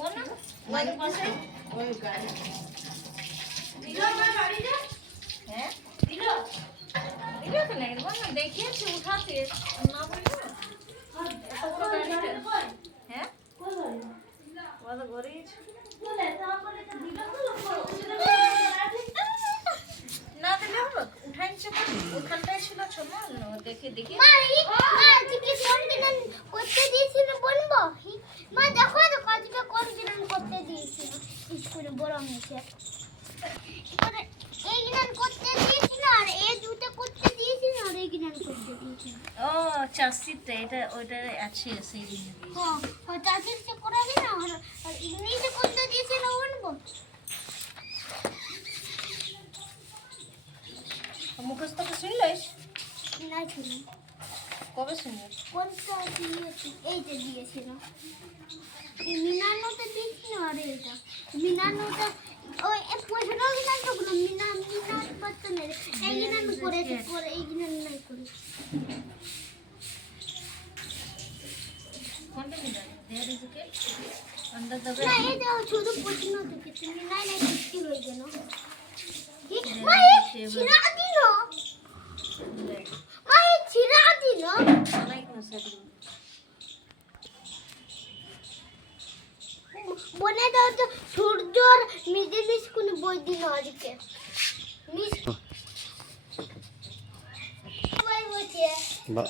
বল না ওয়াইদের পাশে ওই গাড়ি দিলো না গাড়ি যা হ্যাঁ দিলো দিলো তো নাই বল না দেখিয়েছি উঠাতে না বলবো এত বড় গাড়ি হ্যাঁ কই গাড়ি ওয়াদা গরিজ বলে তারপরে তো দিলো না দিলে হবে উঠাইছে ওখানটাই ছিল ছোট দেখে দেখে মা আজকে কনফিডেন্স করতে দিয়েছিল বলবো মা দেখো তো কতটা কনফিডেন্স করতে দিয়েছিল স্কুলে বড় মেয়েছে মানে এই জ্ঞান করতে দিয়েছিল আর এই দুটো করতে দিয়েছিল আর এই জ্ঞান করতে দিয়েছিল ও চাষিটা এটা ওইটা আছে সেই দিন হ্যাঁ ওটা ঠিক করাবি না আর ইংলিশে করতে দিয়েছিল বলবো মুখস্থ তো শুনলিস না শুনি কবে শুনলি কোনটা দিয়েছে এইটা দিয়েছিল এই মিনানোতে দিয়েছিল আর এইটা মিনানোটা ওই পয়সাটাও মিনান তো বলো মিনান পাত্র নেই এই মিনান করেছে করে এই মিনান নাই করে কোনটা মিলাল there is okay under the না এটা শুধু প্রশ্ন থেকে তুমি নাই নাই কি হয়ে গেল মা এই ছিড়া দিল মা এই ছিড়া দিল অনেক না সেদিন বনে দাও তো সূর্যর মিডিল স্কুল বই দিল আজকে মিস বই বলছে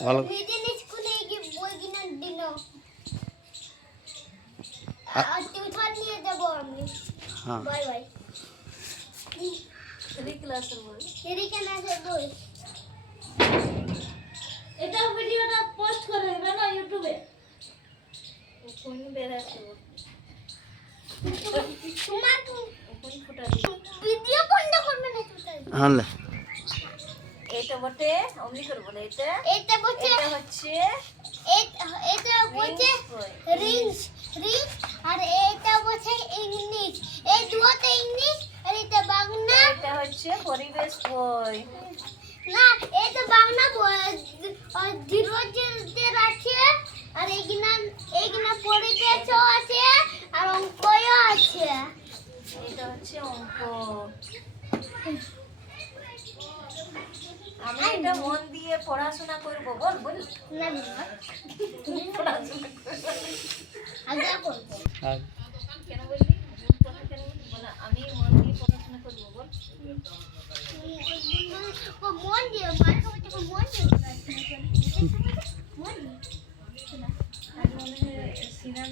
ভালো মিডিল স্কুলে কি বই কিনে দিল আর টিউশন নিয়ে দেবো আমি হ্যাঁ বাই বাই 3 ক্লাসের বই এদিকে না সে বই এটা ভিডিওটা পোস্ট করে দেবে না ইউটিউবে কোন বেরাছে তোমার কোন ফুটা ভিডিও বন্ধ করবে না তুমি হ্যাঁ এটা বটে অমনি করে বলে এটা এটা বলছে এটা হচ্ছে এটা বলছে রিংস রিংস আর এটা বলছে ইংলিশ এই দুটো ইংলিশ আর এটা বাংলা এটা হচ্ছে পরিবেশ বই না এটা বাংলা আর ধীরজের আছে আর এইগুলা পরিবেশও আছে আর অঙ্কও আছে এটা হচ্ছে অঙ্ক আমি এটা মন দিয়ে পড়াশোনা করব বল বল না না তুমি পড়াশোনা করবে আগে করবো কেন বললি মন কথা কেন বললি বল আমি মন দিয়ে পড়াশোনা করব বল মন দিয়ে মার্কা বলছে মন দিয়ে মন দিয়ে আর মনে হয় সিনান